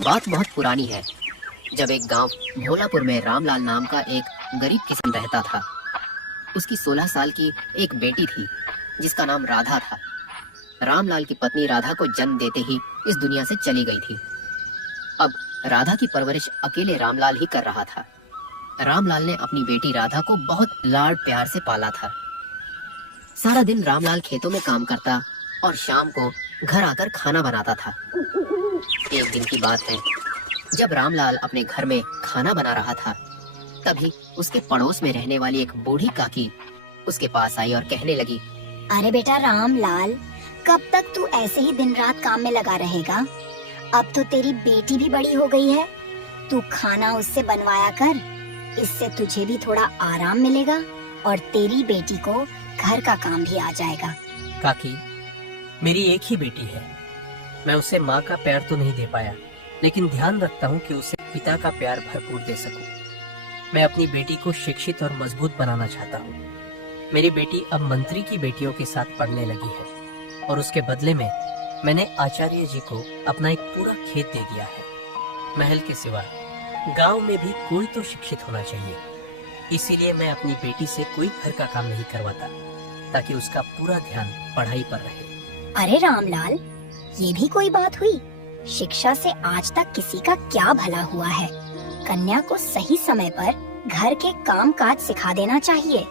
बात बहुत पुरानी है। जब एक गांव भोलापुर में रामलाल नाम का एक गरीब किसान रहता था। उसकी 16 साल की एक बेटी थी जिसका नाम राधा था। रामलाल की पत्नी राधा को जन्म देते ही इस दुनिया से चली गई थी। अब राधा की परवरिश अकेले रामलाल ही कर रहा था। रामलाल ने अपनी बेटी राधा को बहुत लाड प्यार से पाला था। सारा दिन रामलाल खेतों में काम करता और शाम को घर आकर खाना बनाता था। एक दिन की बात है, जब रामलाल अपने घर में खाना बना रहा था, तभी उसके पड़ोस में रहने वाली एक बूढ़ी काकी उसके पास आई और कहने लगी, अरे बेटा रामलाल, कब तक तू ऐसे ही दिन रात काम में लगा रहेगा? अब तो तेरी बेटी भी बड़ी हो गई है। तू खाना उससे बनवाया कर, इससे तुझे भी थोड़ा आराम मिलेगा और तेरी बेटी को घर का काम भी आ जाएगा। काकी, मेरी एक ही बेटी है। मैं उसे माँ का प्यार तो नहीं दे पाया, लेकिन ध्यान रखता हूँ कि उसे पिता का प्यार भरपूर दे सकूं। मैं अपनी बेटी को शिक्षित और मजबूत बनाना चाहता हूँ। मेरी बेटी अब मंत्री की बेटियों के साथ पढ़ने लगी है और उसके बदले में मैंने आचार्य जी को अपना एक पूरा खेत दे दिया है। महल के सिवा गांव में भी कोई तो शिक्षित होना चाहिए। इसीलिए मैं अपनी बेटी से कोई घर का काम नहीं करवाता, ताकि उसका पूरा ध्यान पढ़ाई पर रहे। अरे रामलाल, ये भी कोई बात हुई? शिक्षा से आज तक किसी का क्या भला हुआ है? कन्या को सही समय पर घर के काम काज सिखा देना चाहिए,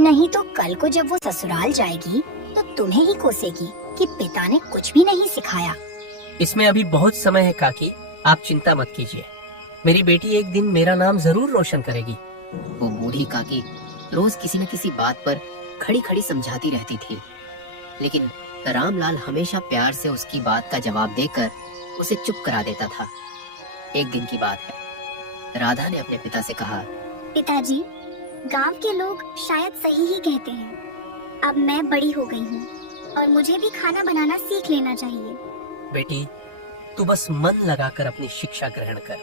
नहीं तो कल को जब वो ससुराल जाएगी तो तुम्हें ही कोसेगी कि पिता ने कुछ भी नहीं सिखाया। इसमें अभी बहुत समय है काकी, आप चिंता मत कीजिए। मेरी बेटी एक दिन मेरा नाम जरूर रोशन करेगी। वो बूढ़ी काकी रोज किसी न किसी बात पर खड़ी खड़ी समझाती रहती थी, लेकिन रामलाल हमेशा प्यार से उसकी बात का जवाब देकर उसे चुप करा देता था। एक दिन की बात है, राधा ने अपने पिता से कहा, पिताजी, गांव के लोग शायद सही ही कहते हैं। अब मैं बड़ी हो गई हूँ और मुझे भी खाना बनाना सीख लेना चाहिए। बेटी, तू बस मन लगाकर अपनी शिक्षा ग्रहण कर।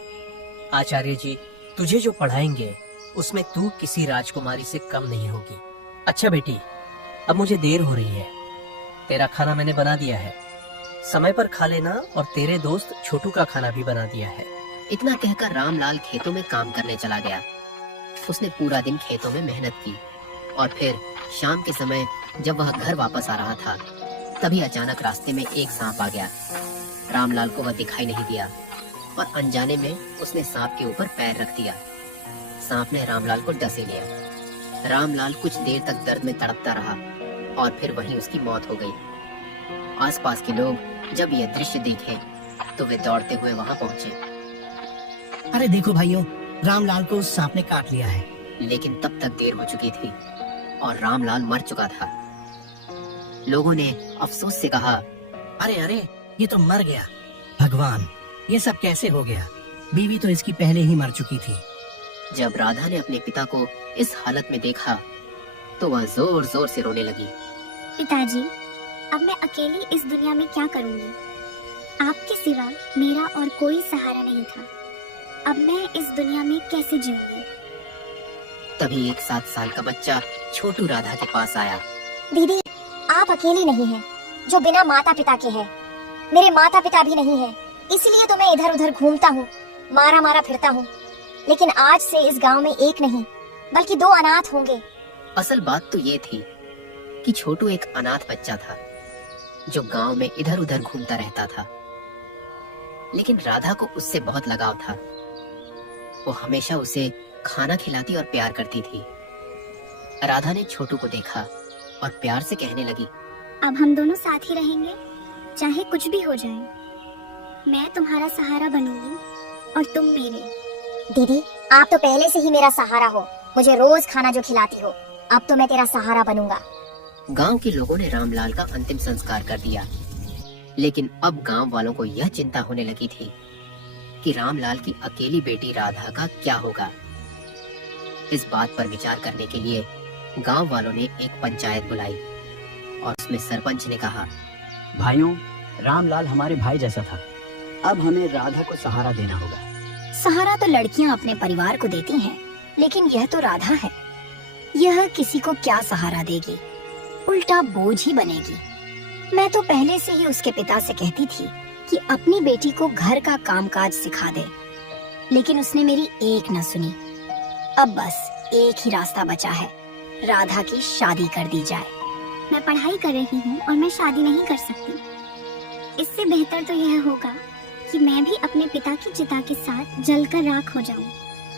आचार्य जी तुझे जो पढ़ाएंगे उसमें तू किसी राजकुमारी से कम नहीं होगी। अच्छा बेटी, अब मुझे देर हो रही है। तेरा खाना मैंने बना दिया है, समय पर खा लेना, और तेरे दोस्त छोटू का खाना भी बना दिया है। इतना कहकर रामलाल खेतों में काम करने चला गया। उसने पूरा दिन खेतों में मेहनत की और फिर शाम के समय जब वह घर वापस आ रहा था, तभी अचानक रास्ते में एक सांप आ गया। रामलाल को वह दिखाई नहीं दिया और अनजाने में उसने सांप के ऊपर पैर रख दिया। सांप ने रामलाल को डसे लिया। रामलाल कुछ देर तक दर्द में तड़पता रहा और फिर वहीं उसकी मौत हो गई। आसपास के लोग जब यह दृश्य देखे तो वे दौड़ते हुए वहां पहुंचे। अरे देखो भाइयों, रामलाल को उस सांप ने काट लिया है। लेकिन तब तक देर हो चुकी थी और रामलाल मर चुका था। लोगों ने अफसोस से कहा, अरे अरे, ये तो मर गया। भगवान, ये सब कैसे हो गया? बीवी तो इसकी पहले ही मर चुकी थी। जब राधा ने अपने पिता को इस हालत में देखा तो वह जोर जोर से रोने लगी। पिताजी, अब मैं अकेली इस दुनिया में क्या करूंगी? आपके सिवा मेरा और कोई सहारा नहीं था। अब मैं इस दुनिया में कैसे जीऊंगी? तभी एक 7 साल का बच्चा छोटू राधा के पास आया। दीदी, आप अकेली नहीं हैं जो बिना माता पिता के हैं। मेरे माता पिता भी नहीं हैं, इसलिए तो मैं इधर उधर घूमता हूँ, मारा मारा फिरता हूँ। लेकिन आज से इस गांव में एक नहीं बल्कि 2 अनाथ होंगे। असल बात तो ये थी कि छोटू एक अनाथ बच्चा था जो गांव में इधर उधर घूमता रहता था, लेकिन राधा को उससे बहुत लगाव था। वो हमेशा उसे खाना खिलाती और प्यार करती थी। राधा ने छोटू को देखा और प्यार से कहने लगी, अब हम दोनों साथ ही रहेंगे, चाहे कुछ भी हो जाए। मैं तुम्हारा सहारा बनूंगी और तुम मेरे। दीदी, आप तो पहले से ही मेरा सहारा हो। मुझे रोज खाना जो खिलाती हो, अब तो मैं तेरा सहारा बनूंगा। गांव के लोगों ने रामलाल का अंतिम संस्कार कर दिया, लेकिन अब गांव वालों को यह चिंता होने लगी थी कि रामलाल की अकेली बेटी राधा का क्या होगा। इस बात पर विचार करने के लिए गांव वालों ने एक पंचायत बुलाई और उसमें सरपंच ने कहा, भाइयों, रामलाल हमारे भाई जैसा था। अब हमें राधा को सहारा देना होगा। सहारा तो लड़कियां अपने परिवार को देती हैं, लेकिन यह तो राधा है। यह किसी को क्या सहारा देगी, उल्टा बोझ ही बनेगी। मैं तो पहले से ही उसके पिता से कहती थी कि अपनी बेटी को घर का कामकाज सिखा दे, लेकिन उसने मेरी एक न सुनी। अब बस एक ही रास्ता बचा है, राधा की शादी कर दी जाए। मैं पढ़ाई कर रही हूँ और मैं शादी नहीं कर सकती। इससे बेहतर तो यह होगा कि मैं भी अपने पिता की चिता के साथ जलकर राख हो जाऊं।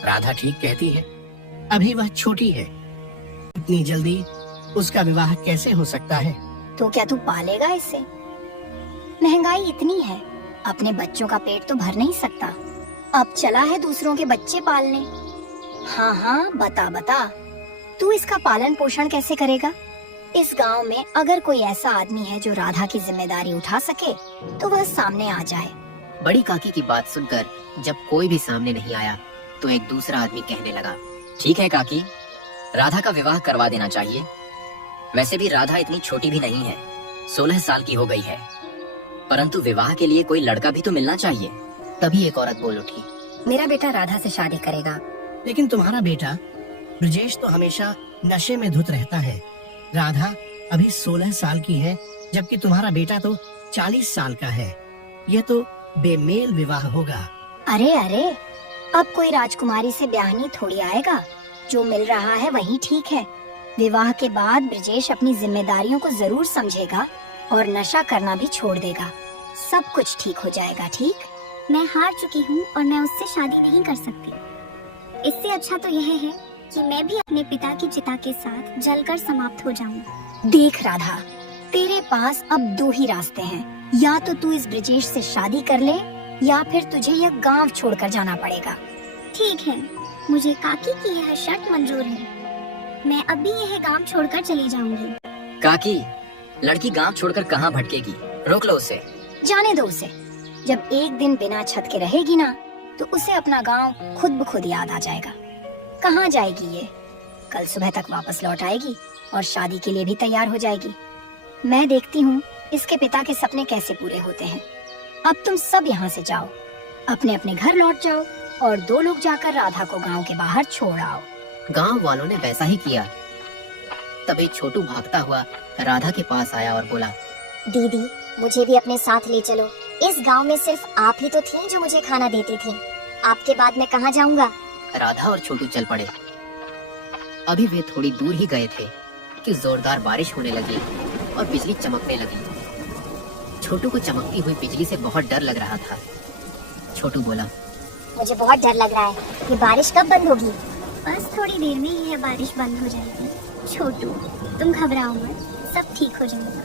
राधा ठीक कहती है, अभी वह छोटी है, इतनी जल्दी उसका विवाह कैसे हो सकता है? तो क्या तू पालेगा इसे? महंगाई इतनी है, अपने बच्चों का पेट तो भर नहीं सकता, अब चला है दूसरों के बच्चे पालने। हाँ हाँ, बता बता, तू इसका पालन पोषण कैसे करेगा? इस गांव में अगर कोई ऐसा आदमी है जो राधा की जिम्मेदारी उठा सके तो वह सामने आ जाए। बड़ी काकी की बात सुनकर जब कोई भी सामने नहीं आया तो एक दूसरा आदमी कहने लगा, ठीक है काकी, राधा का विवाह करवा देना चाहिए। वैसे भी राधा इतनी छोटी भी नहीं है, 16 साल की हो गई है, परंतु विवाह के लिए कोई लड़का भी तो मिलना चाहिए। तभी एक औरत बोल उठी, मेरा बेटा राधा से शादी करेगा। लेकिन तुम्हारा बेटा ब्रजेश तो हमेशा नशे में धुत रहता है। राधा अभी 16 साल की है, जबकि तुम्हारा बेटा तो 40 साल का है। यह तो बेमेल विवाह होगा। अरे अरे, अब कोई राजकुमारी से ब्याहनी थोड़ी आएगा, जो मिल रहा है वही ठीक है। विवाह के बाद ब्रजेश अपनी जिम्मेदारियों को जरूर समझेगा और नशा करना भी छोड़ देगा। सब कुछ ठीक हो जाएगा। ठीक, मैं हार चुकी हूँ और मैं उससे शादी नहीं कर सकती। इससे अच्छा तो यह है कि मैं भी अपने पिता की चिता के साथ जलकर समाप्त हो जाऊं। देख राधा, तेरे पास अब दो ही रास्ते हैं, या तो तू इस ब्रजेश से शादी कर ले या फिर तुझे यह गांव छोड़कर जाना पड़ेगा। ठीक है, मुझे काकी की यह शर्त मंजूर है। मैं अभी यह गांव छोड़कर चली जाऊंगी। काकी, लड़की गांव छोड़कर कहाँ भटकेगी? रोक लो उसे। जाने दो उसे। जब एक दिन बिना छत के रहेगी ना, तो उसे अपना गांव खुद ब खुद याद आ जाएगा। कहाँ जाएगी ये? कल सुबह तक वापस लौट आएगी और शादी के लिए भी तैयार हो जाएगी। मैं देखती हूँ इसके पिता के सपने कैसे पूरे होते हैं। अब तुम सब यहाँ से जाओ, अपने अपने घर लौट जाओ और दो लोग जाकर राधा को गांव के बाहर छोड़ आओ। गांव वालों ने वैसा ही किया। तभी छोटू भागता हुआ राधा के पास आया और बोला, दीदी, मुझे भी अपने साथ ले चलो। इस गांव में सिर्फ आप ही तो थी जो मुझे खाना देती थी। आपके बाद मैं कहाँ जाऊंगा? राधा और छोटू चल पड़े। अभी वे थोड़ी दूर ही गए थे कि जोरदार बारिश होने लगी और बिजली चमकने लगी। छोटू को चमकती हुई बिजली से बहुत डर लग रहा था। छोटू बोला, मुझे बहुत डर लग रहा है, ये बारिश कब बंद होगी? बस थोड़ी देर में यह बारिश बंद हो जाएगी। छोटू, तुम घबराओ मत, सब ठीक हो जाएगा।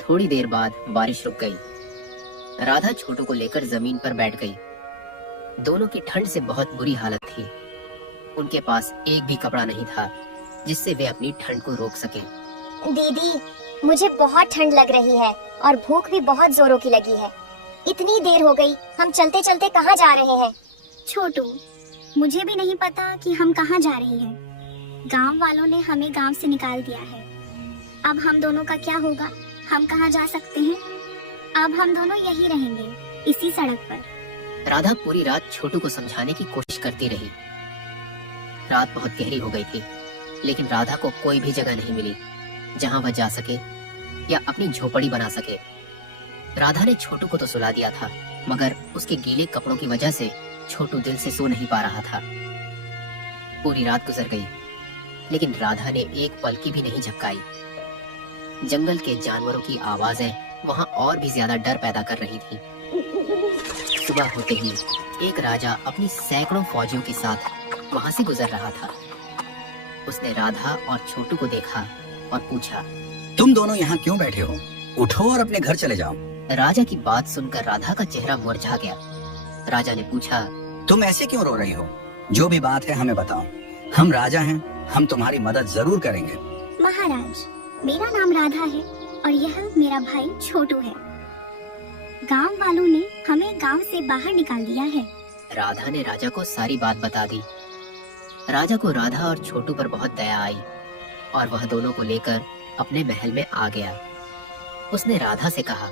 थोड़ी देर बाद बारिश रुक गई। राधा छोटू को लेकर जमीन पर बैठ गई। दोनों की ठंड से बहुत बुरी हालत थी। उनके पास एक भी कपड़ा नहीं था जिससे वे अपनी ठंड को रोक सके। दीदी, मुझे बहुत ठंड लग रही है और भूख भी बहुत जोरों की लगी है। इतनी देर हो गई, हम चलते चलते कहाँ जा रहे हैं? छोटू, मुझे भी नहीं पता कि हम कहाँ जा रही हैं। गांव वालों ने हमें गांव से निकाल दिया है। अब हम दोनों का क्या होगा? हम कहाँ जा सकते हैं? अब हम दोनों यही रहेंगे, इसी सड़क पर। राधा पूरी रात छोटू को समझाने की कोशिश करती रही। रात बहुत गहरी हो गई थी, लेकिन राधा को कोई भी जगह नहीं मिली जहां वह जा सके या अपनी झोपड़ी बना सके। राधा ने छोटू को तो सुला दिया था, मगर उसके गीले कपड़ों की वजह से छोटू दिल से सो नहीं पा रहा था। पूरी रात गुजर गई, लेकिन राधा ने एक पल की भी नहीं झपकाई। जंगल के जानवरों की आवाजें वहां और भी ज्यादा डर पैदा कर रही थी। सुबह होते ही एक राजा अपनी सैकड़ों फौजियों के साथ वहां से गुजर रहा था। उसने राधा और छोटू को देखा और पूछा, तुम दोनों यहाँ क्यों बैठे हो? उठो और अपने घर चले जाओ। राजा की बात सुनकर राधा का चेहरा मुरझा गया। राजा ने पूछा, तुम ऐसे क्यों रो रही हो? जो भी बात है हमें बताओ। हम राजा हैं, हम तुम्हारी मदद जरूर करेंगे। महाराज, मेरा नाम राधा है और यह मेरा भाई छोटू है। गांव वालों ने हमें गांव से बाहर निकाल दिया है। राधा ने राजा को सारी बात बता दी। राजा को राधा और छोटू पर बहुत दया आई और वह दोनों को लेकर अपने महल में आ गया। उसने राधा से कहा,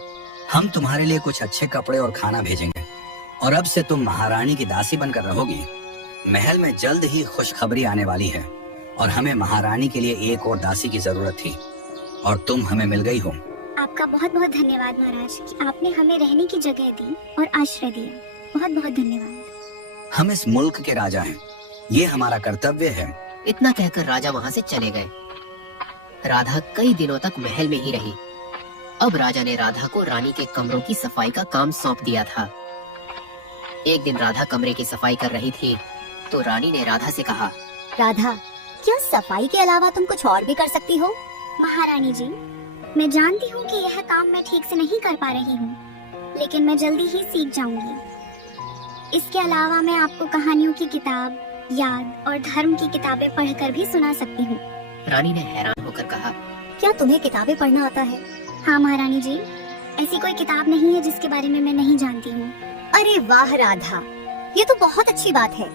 हम तुम्हारे लिए कुछ अच्छे कपड़े और खाना भेजेंगे और अब से तुम महारानी की दासी बनकर रहोगी। महल में जल्द ही खुशखबरी आने वाली है और हमें महारानी के लिए एक और दासी की जरूरत थी और तुम हमें मिल गई हो। आपका बहुत बहुत धन्यवाद महाराज कि आपने हमें रहने की जगह दी और आश्रय दिया। बहुत बहुत धन्यवाद। हम इस मुल्क के राजा हैं, ये हमारा कर्तव्य है। इतना कहकर राजा वहां से चले गए। राधा कई दिनों तक महल में ही रही। अब राजा ने राधा को रानी के कमरों की सफाई का काम सौंप दिया था। एक दिन राधा कमरे की सफाई कर रही थी तो रानी ने राधा से कहा, राधा, क्या सफाई के अलावा तुम कुछ और भी कर सकती हो? महारानी जी, मैं जानती हूँ कि यह काम मैं ठीक से नहीं कर पा रही हूँ, लेकिन मैं जल्दी ही सीख जाऊंगी। इसके अलावा मैं आपको कहानियों की किताब, याद और धर्म की किताबें पढ़कर भी सुना सकती हूँ। रानी ने हैरान होकर कहा, क्या तुम्हें किताबें पढ़ना आता है? हाँ महारानी जी, ऐसी कोई किताब नहीं है जिसके बारे में मैं नहीं जानती हूँ। अरे वाह राधा, ये तो बहुत अच्छी बात है।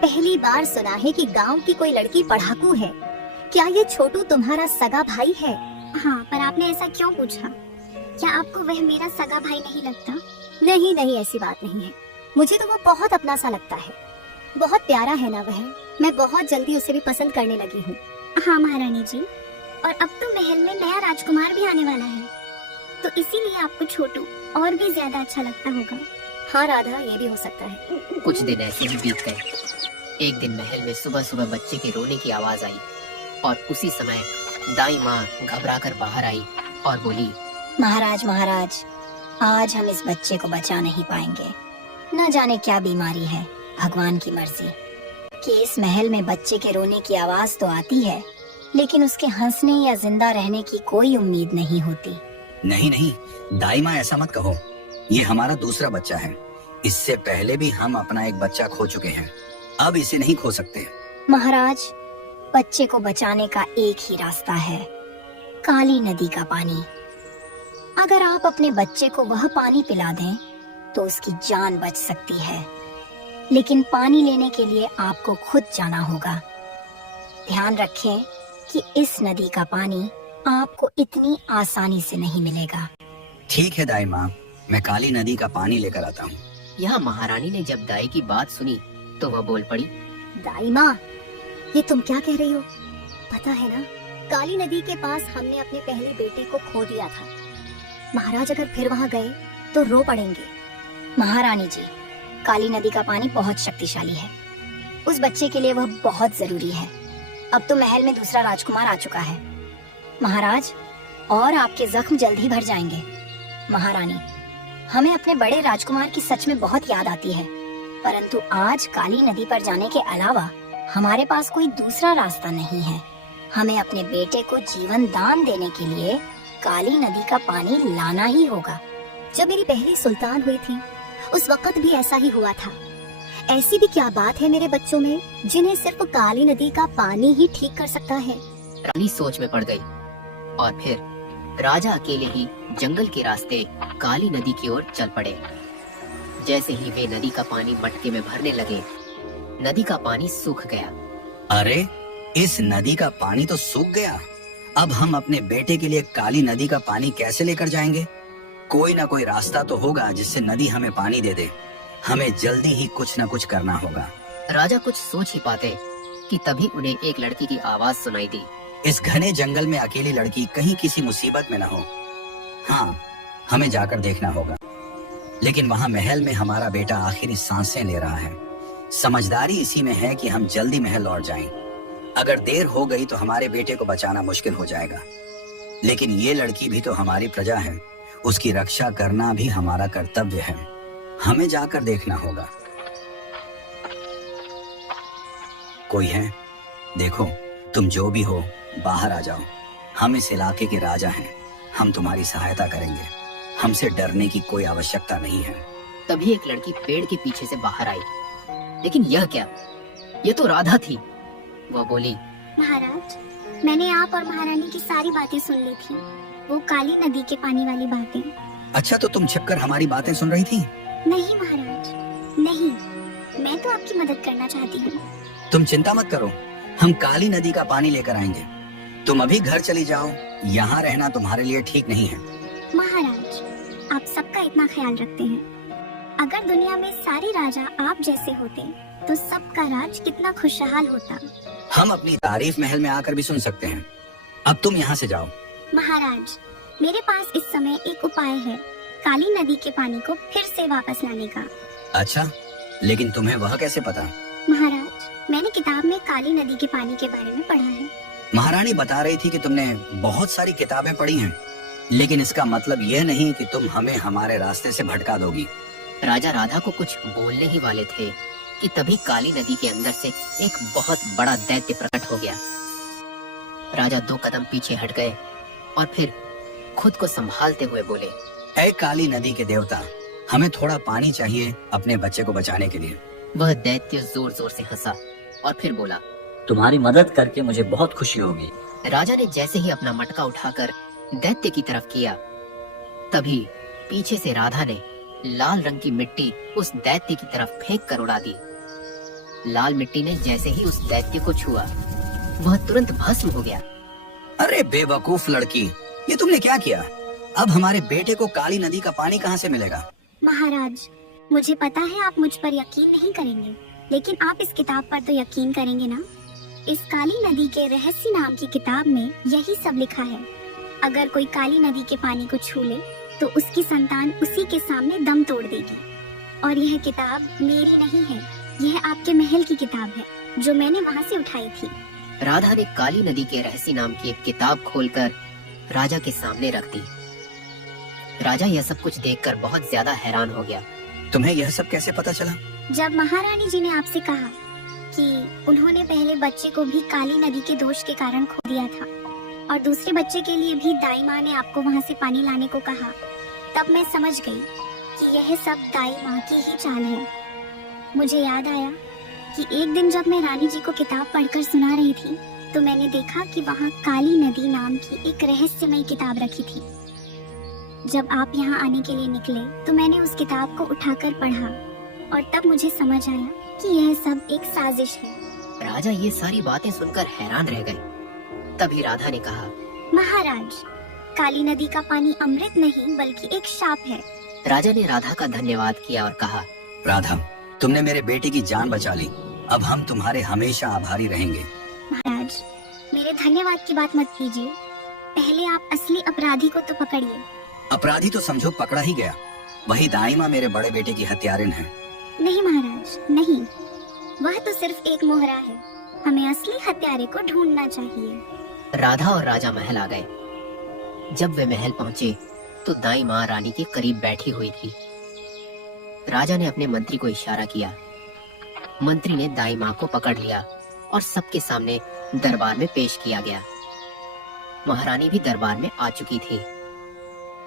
पहली बार सुना है कि गांव की कोई लड़की पढ़ाकू है। क्या ये छोटू तुम्हारा सगा भाई है? हाँ, पर आपने ऐसा क्यों पूछा? क्या आपको वह मेरा सगा भाई नहीं लगता? नहीं नहीं, ऐसी बात नहीं है। मुझे तो वो बहुत अपना सा लगता है। बहुत प्यारा है ना वह। मैं बहुत जल्दी उसे भी पसंद करने लगी हूँ। हाँ महारानी जी, और अब तो महल में नया राजकुमार भी आने वाला है, तो इसीलिए आपको छोटू और भी ज्यादा अच्छा लगता होगा। हाँ राधा, ये भी हो सकता है। कुछ दिन ऐसे ही बीत गए। एक दिन महल में सुबह सुबह बच्चे के रोने की आवाज आई और उसी समय दाई माँ घबराकर बाहर आई और बोली, महाराज महाराज, आज हम इस बच्चे को बचा नहीं पाएंगे। न जाने क्या बीमारी है। भगवान की मर्जी कि इस महल में बच्चे के रोने की आवाज तो आती है, लेकिन उसके हंसने या जिंदा रहने की कोई उम्मीद नहीं होती। नहीं नहीं दाई माँ, ऐसा मत कहो। ये हमारा दूसरा बच्चा है। इससे पहले भी हम अपना एक बच्चा खो चुके हैं, अब इसे नहीं खो सकते। महाराज, बच्चे को बचाने का एक ही रास्ता है, काली नदी का पानी। अगर आप अपने बच्चे को वह पानी पिला दें तो उसकी जान बच सकती है, लेकिन पानी लेने के लिए आपको खुद जाना होगा। ध्यान रखें कि इस नदी का पानी आपको इतनी आसानी से नहीं मिलेगा। ठीक है दाई माँ, मैं काली नदी का पानी लेकर आता हूँ। यहाँ महारानी ने जब दाई की बात सुनी तो वह बोल पड़ी, दाई माँ, ये तुम क्या कह रही हो? पता है ना, काली नदी के पास हमने अपने पहले बेटे को खो दिया था। महाराज अगर फिर वहाँ गए तो रो पड़ेंगे। महारानी जी, काली नदी का पानी बहुत शक्तिशाली है। उस बच्चे के लिए वह बहुत जरूरी है। अब तो महल में दूसरा राजकुमार आ चुका है महाराज, और आपके जख्म जल्द ही भर जाएंगे। महारानी, हमें अपने बड़े राजकुमार की सच में बहुत याद आती है, परंतु आज काली नदी पर जाने के अलावा हमारे पास कोई दूसरा रास्ता नहीं है। हमें अपने बेटे को जीवन दान देने के लिए काली नदी का पानी लाना ही होगा। जब मेरी पहली सुल्तान हुई थी उस वक्त भी ऐसा ही हुआ था। ऐसी भी क्या बात है मेरे बच्चों में जिन्हें सिर्फ काली नदी का पानी ही ठीक कर सकता है? रानी सोच में पड़ गई और फिर राजा अकेले ही जंगल के रास्ते काली नदी की ओर चल पड़े। जैसे ही वे नदी का पानी मटके में भरने लगे, नदी का पानी सूख गया। अरे, इस नदी का पानी तो सूख गया। अब हम अपने बेटे के लिए काली नदी का पानी कैसे लेकर जाएंगे? कोई ना कोई रास्ता तो होगा जिससे नदी हमें पानी दे दे। हमें जल्दी ही कुछ न कुछ करना होगा। राजा कुछ सोच ही पाते कि तभी उन्हें एक लड़की की आवाज सुनाई दी। इस घने जंगल में अकेली लड़की कहीं किसी मुसीबत में न हो। हाँ, हमें जाकर देखना होगा। लेकिन वहाँ महल में हमारा बेटा आखिरी सांसें ले रहा है। समझदारी इसी में है कि हम जल्दी महल लौट जाएं। अगर देर हो गई तो हमारे बेटे को बचाना मुश्किल हो जाएगा। लेकिन ये लड़की भी तो हमारी प्रजा है, उसकी रक्षा करना भी हमारा कर्तव्य है। हमें जाकर देखना होगा। कोई है? देखो, तुम जो भी हो बाहर आ जाओ। हम इस इलाके के राजा हैं, हम तुम्हारी सहायता करेंगे। हमसे डरने की कोई आवश्यकता नहीं है। तभी एक लड़की पेड़ के पीछे से बाहर आई। लेकिन यह क्या? ये तो राधा थी। वह बोली, महाराज, मैंने आप और महारानी की सारी बातें सुन ली थी, वो काली नदी के पानी वाली बातें। अच्छा, तो तुम छिपकर हमारी बातें सुन रही थी? नहीं महाराज, नहीं, मैं तो आपकी मदद करना चाहती हूँ। तुम चिंता मत करो, हम काली नदी का पानी लेकर आएंगे। तुम अभी घर चली जाओ, यहाँ रहना तुम्हारे लिए ठीक नहीं है। महाराज, आप सबका इतना ख्याल रखते हैं। अगर दुनिया में सारे राजा आप जैसे होते तो सबका राज कितना खुशहाल होता। हम अपनी तारीफ महल में आकर भी सुन सकते हैं। अब तुम यहाँ से जाओ। महाराज, मेरे पास इस समय एक उपाय है, काली नदी के पानी को फिर से वापस लाने का। अच्छा, लेकिन तुम्हें वह कैसे पता? महाराज, मैंने किताब में काली नदी के पानी के बारे में पढ़ा है। महारानी बता रही थी कि तुमने बहुत सारी किताबें पढ़ी हैं, लेकिन इसका मतलब यह नहीं कि तुम हमें हमारे रास्ते से भटका दोगी। राजा राधा को कुछ बोलने ही वाले थे कि तभी काली नदी के अंदर से एक बहुत बड़ा दैत्य प्रकट हो गया। राजा 2 कदम पीछे हट गए और फिर खुद को संभालते हुए बोले, ऐ काली नदी के देवता, हमें थोड़ा पानी चाहिए अपने बच्चे को बचाने के लिए। वह दैत्य जोर जोर से हंसा और फिर बोला, तुम्हारी मदद करके मुझे बहुत खुशी होगी। राजा ने जैसे ही अपना मटका उठाकर दैत्य की तरफ किया, तभी पीछे से राधा ने लाल रंग की मिट्टी उस दैत्य की तरफ फेंक कर उड़ा दी। लाल मिट्टी ने जैसे ही उस दैत्य को छुआ, वह तुरंत भस्म हो गया। अरे बेवकूफ लड़की, ये तुमने क्या किया? अब हमारे बेटे को काली नदी का पानी कहाँ से मिलेगा? महाराज, मुझे पता है आप मुझ पर यकीन नहीं करेंगे, लेकिन आप इस किताब पर तो यकीन करेंगे ना। इस काली नदी के रहस्य नाम की किताब में यही सब लिखा है। अगर कोई काली नदी के पानी को छू ले तो उसकी संतान उसी के सामने दम तोड़ देगी। और यह किताब मेरी नहीं है, यह आपके महल की किताब है जो मैंने वहाँ से उठाई थी। राधा ने काली नदी के रहस्य नाम की एक किताब खोलकर राजा के सामने रख दी। राजा यह सब कुछ देखकर बहुत ज्यादा हैरान हो गया। तुम्हें यह सब कैसे पता चला? जब महारानी जी ने आपसे कहा कि उन्होंने पहले बच्चे को भी काली नदी के दोष के कारण खो दिया था और दूसरे बच्चे के लिए भी दाई माँ ने आपको वहाँ से पानी लाने को कहा, तब मैं समझ गई कि यह सब दाई माँ की ही चाल है। मुझे याद आया कि एक दिन जब मैं रानी जी को किताब पढ़कर सुना रही थी तो मैंने देखा कि वहाँ काली नदी नाम की एक रहस्यमय किताब रखी थी। जब आप यहाँ आने के लिए निकले तो मैंने उस किताब को उठाकर पढ़ा और तब मुझे समझ आया कि यह सब एक साजिश है। राजा ये सारी बातें सुनकर हैरान रह गए। तभी राधा ने कहा, महाराज, काली नदी का पानी अमृत नहीं बल्कि एक शाप है। राजा ने राधा का धन्यवाद किया और कहा, राधा, तुमने मेरे बेटे की जान बचा ली। अब हम तुम्हारे हमेशा आभारी रहेंगे। महाराज, मेरे धन्यवाद की बात मत कीजिए, पहले आप असली अपराधी को तो पकड़िए। अपराधी तो समझो पकड़ा ही गया, वही दाइमा मेरे बड़े बेटे की हत्यारिन है। नहीं महाराज, नहीं, वह तो सिर्फ एक मोहरा है। हमें असली हत्यारे को ढूंढना चाहिए। राधा और राजा महल आ गए। जब वे महल पहुंचे तो दाई माँ रानी के करीब बैठी हुई थी। राजा ने अपने मंत्री को इशारा किया। मंत्री ने दाई माँ को पकड़ लिया और सबके सामने दरबार में पेश किया गया। महारानी भी दरबार में आ चुकी थी।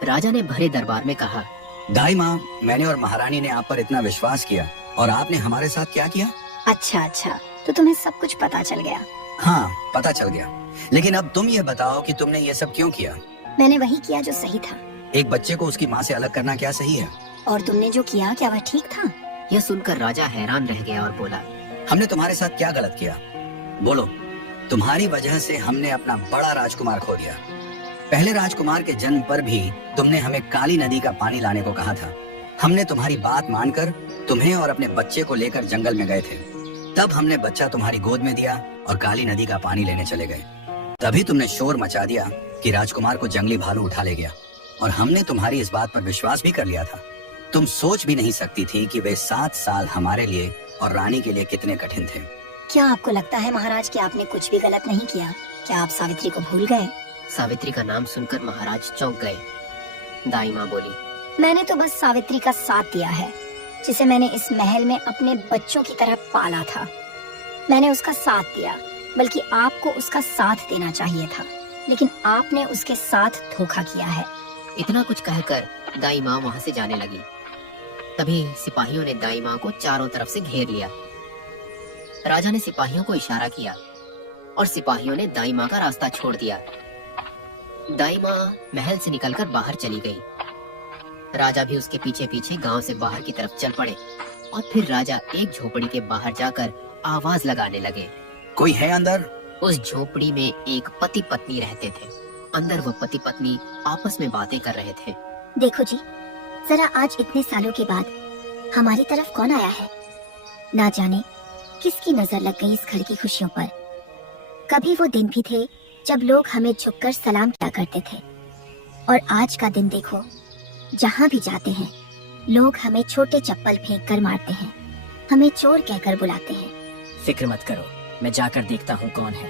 राजा ने भरे दरबार में कहा, दाई माँ, मैंने और महारानी ने आप पर इतना विश्वास किया और आपने हमारे साथ क्या किया? अच्छा, तो तुम्हें सब कुछ पता चल गया। हाँ, पता चल गया, लेकिन अब तुम ये बताओ कि तुमने ये सब क्यों किया? मैंने वही किया जो सही था। एक बच्चे को उसकी माँ से अलग करना क्या सही है? और तुमने जो किया, क्या वह ठीक था? यह सुनकर राजा हैरान रह गया और बोला, हमने तुम्हारे साथ क्या गलत किया? बोलो। तुम्हारी वजह से हमने अपना बड़ा राजकुमार खो दिया। पहले राजकुमार के जन्म पर भी तुमने हमें काली नदी का पानी लाने को कहा था। हमने तुम्हारी बात मानकर तुम्हें और अपने बच्चे को लेकर जंगल में गए थे। तब हमने बच्चा तुम्हारी गोद में दिया और काली नदी का पानी लेने चले गए। तभी तुमने शोर मचा दिया कि राजकुमार को जंगली भालू उठा ले गया और हमने तुम्हारी इस बात पर विश्वास भी कर लिया था। तुम सोच भी नहीं सकती थी कि वे 7 साल हमारे लिए और रानी के लिए कितने कठिन थे। क्या आपको लगता है महाराज कि आपने कुछ भी गलत नहीं किया? क्या आप सावित्री को भूल गए? सावित्री का नाम सुनकर महाराज चौंक गए। दाई माँ बोली, मैंने तो बस सावित्री का साथ दिया है, जिसे मैंने इस महल में अपने बच्चों की तरह पाला था। मैंने उसका साथ दिया, बल्कि आपको उसका साथ देना चाहिए था, लेकिन आपने उसके साथ धोखा किया है। इतना कुछ कहकर दाई माँ वहाँ से जाने लगी। तभी सिपाहियों ने दाई माँ को चारों तरफ से घेर लिया। राजा ने सिपाहियों को इशारा किया और सिपाहियों ने दाई माँ का रास्ता छोड़ दिया। दाई माँ महल से निकलकर बाहर चली गई। राजा भी उसके पीछे पीछे गांव से बाहर की तरफ चल पड़े और फिर राजा एक झोपड़ी के बाहर जाकर आवाज लगाने लगे। कोई है अंदर? उस झोपड़ी में एक पति पत्नी रहते थे। अंदर वो पति पत्नी आपस में बातें कर रहे थे। देखो जी, जरा आज इतने सालों के बाद हमारी तरफ कौन आया है? ना जाने किसकी नजर लग गई इस घर की खुशियों पर। कभी वो दिन भी थे जब लोग हमें झुककर सलाम किया करते थे, और आज का दिन देखो, जहाँ भी जाते हैं लोग हमें छोटे चप्पल फेंक कर मारते हैं, हमें चोर कहकर बुलाते हैं। फिक्र मत करो, मैं जाकर देखता हूँ कौन है।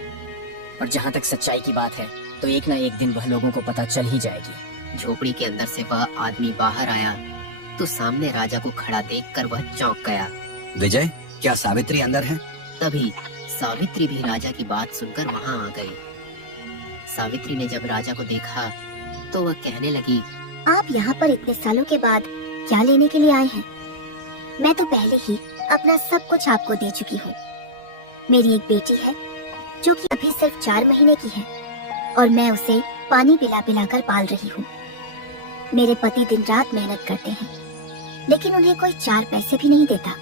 और जहाँ तक सच्चाई की बात है तो एक ना एक दिन वह लोगों को पता चल ही जाएगी। झोपड़ी के अंदर से वह आदमी बाहर आया तो सामने राजा को खड़ा देखकर वह चौंक गया। विजय, क्या सावित्री अंदर है? तभी सावित्री भी राजा की बात सुनकर वहां आ गई। सावित्री ने जब राजा को देखा तो वह कहने लगी, आप यहाँ पर इतने सालों के बाद क्या लेने के लिए आए हैं? मैं तो पहले ही अपना सब कुछ आपको दे चुकी हूँ। मेरी एक बेटी है जो कि अभी सिर्फ 4 महीने की है और मैं उसे पानी पिला पिला कर पाल रही हूँ। मेरे पति दिन रात मेहनत करते हैं लेकिन उन्हें कोई 4 पैसे भी नहीं देता।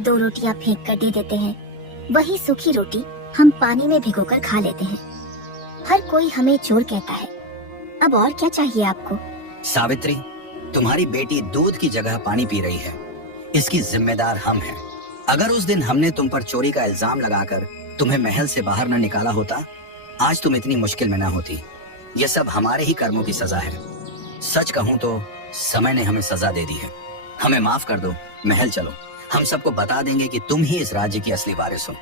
2 रोटियां फेंक कर दे देते हैं, वही सूखी रोटी हम पानी में भिगोकर खा लेते हैं। हर कोई हमें चोर कहता है। अब और क्या चाहिए आपको? सावित्री, तुम्हारी बेटी दूध की जगह पानी पी रही है, इसकी जिम्मेदार हम हैं। अगर उस दिन हमने तुम पर चोरी का इल्जाम लगाकर तुम्हें महल से बाहर न निकाला होता, आज तुम इतनी मुश्किल में न होती। ये सब हमारे ही कर्मों की सजा है। सच कहूँ तो समय ने हमें सजा दे दी है। हमें माफ कर दो, महल चलो। हम सबको बता देंगे कि तुम ही इस राज्य की असली वारिस हो।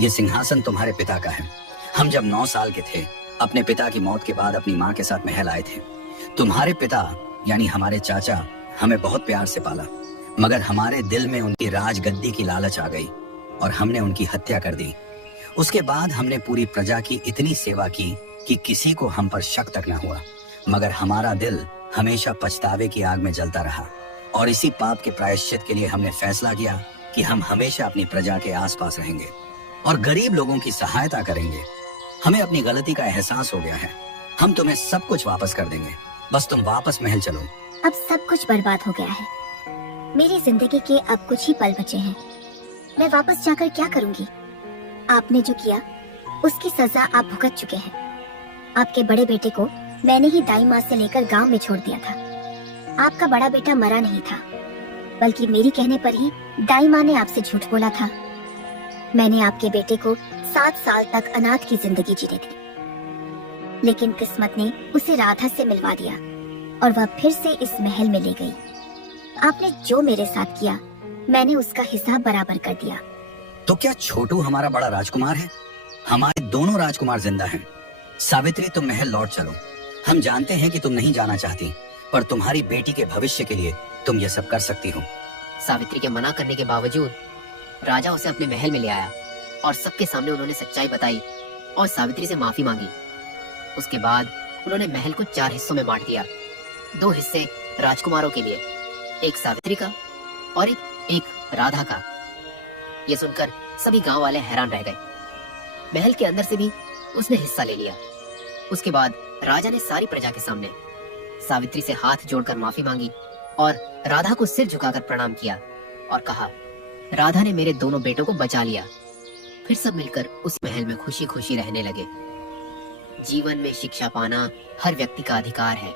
ये सिंहासन तुम्हारे पिता का है। हम जब 9 साल के थे, अपने पिता की मौत के बाद अपनी माँ के साथ महल आए थे। तुम्हारे पिता यानी हमारे चाचा हमें बहुत प्यार से पाला, मगर हमारे दिल में उनकी राजगद्दी की लालच आ गई और हमने उनकी हत्या कर दी। उसके बाद हमने पूरी प्रजा की इतनी सेवा की कि किसी को हम पर शक तक न हुआ, मगर हमारा दिल हमेशा पछतावे की आग में जलता रहा। और इसी पाप के प्रायश्चित के लिए हमने फैसला किया कि हम हमेशा अपनी प्रजा के आसपास रहेंगे और गरीब लोगों की सहायता करेंगे। हमें अपनी गलती का एहसास हो गया है। हम तुम्हें सब कुछ वापस कर देंगे, बस तुम वापस महल चलो। अब सब कुछ बर्बाद हो गया है। मेरी जिंदगी के अब कुछ ही पल बचे हैं। मैं वापस जाकर क्या करूंगी? आपने जो किया उसकी सजा आप भुगत चुके हैं। आपके बड़े बेटे को मैंने ही दाई माँ से लेकर गांव में छोड़ दिया था। आपका बड़ा बेटा मरा नहीं था, बल्कि मेरी कहने पर ही दाई माँ ने आपसे झूठ बोला था। मैंने आपके बेटे को 7 साल तक अनाथ की जिंदगी जीने दी, लेकिन किस्मत ने उसे राधा से मिलवा दिया और वह फिर से इस महल में ले गई। आपने जो मेरे साथ किया, मैंने उसका हिसाब बराबर कर दिया। तो क्या छोटू हमारा बड़ा राजकुमार है? हमारे दोनों राजकुमार जिंदा हैं। सावित्री, तुम महल लौट चलो। हम जानते हैं कि तुम नहीं जाना चाहती, पर तुम्हारी बेटी के भविष्य के लिए तुम ये सब कर सकती हो। सावित्री के मना करने के बावजूद राजा उसे अपने महल में ले आया और सबके सामने उन्होंने सच्चाई बताई और सावित्री से माफी मांगी। उसके बाद उन्होंने महल को 4 हिस्सों में बांट दिया। 2 हिस्से राजकुमारों के लिए, एक सावित्री का और एक राधा का। ये सुनकर सभी गांव वाले हैरान रह गए। महल के अंदर से भी उसने हिस्सा ले लिया। उसके बाद राजा ने सारी प्रजा के सामने सावित्री से हाथ जोड़कर माफी मांगी और राधा को सिर झुकाकर प्रणाम किया और कहा, राधा ने मेरे दोनों बेटों को बचा लिया। फिर सब मिलकर उस महल में खुशी खुशी रहने लगे। जीवन में शिक्षा पाना हर व्यक्ति का अधिकार है।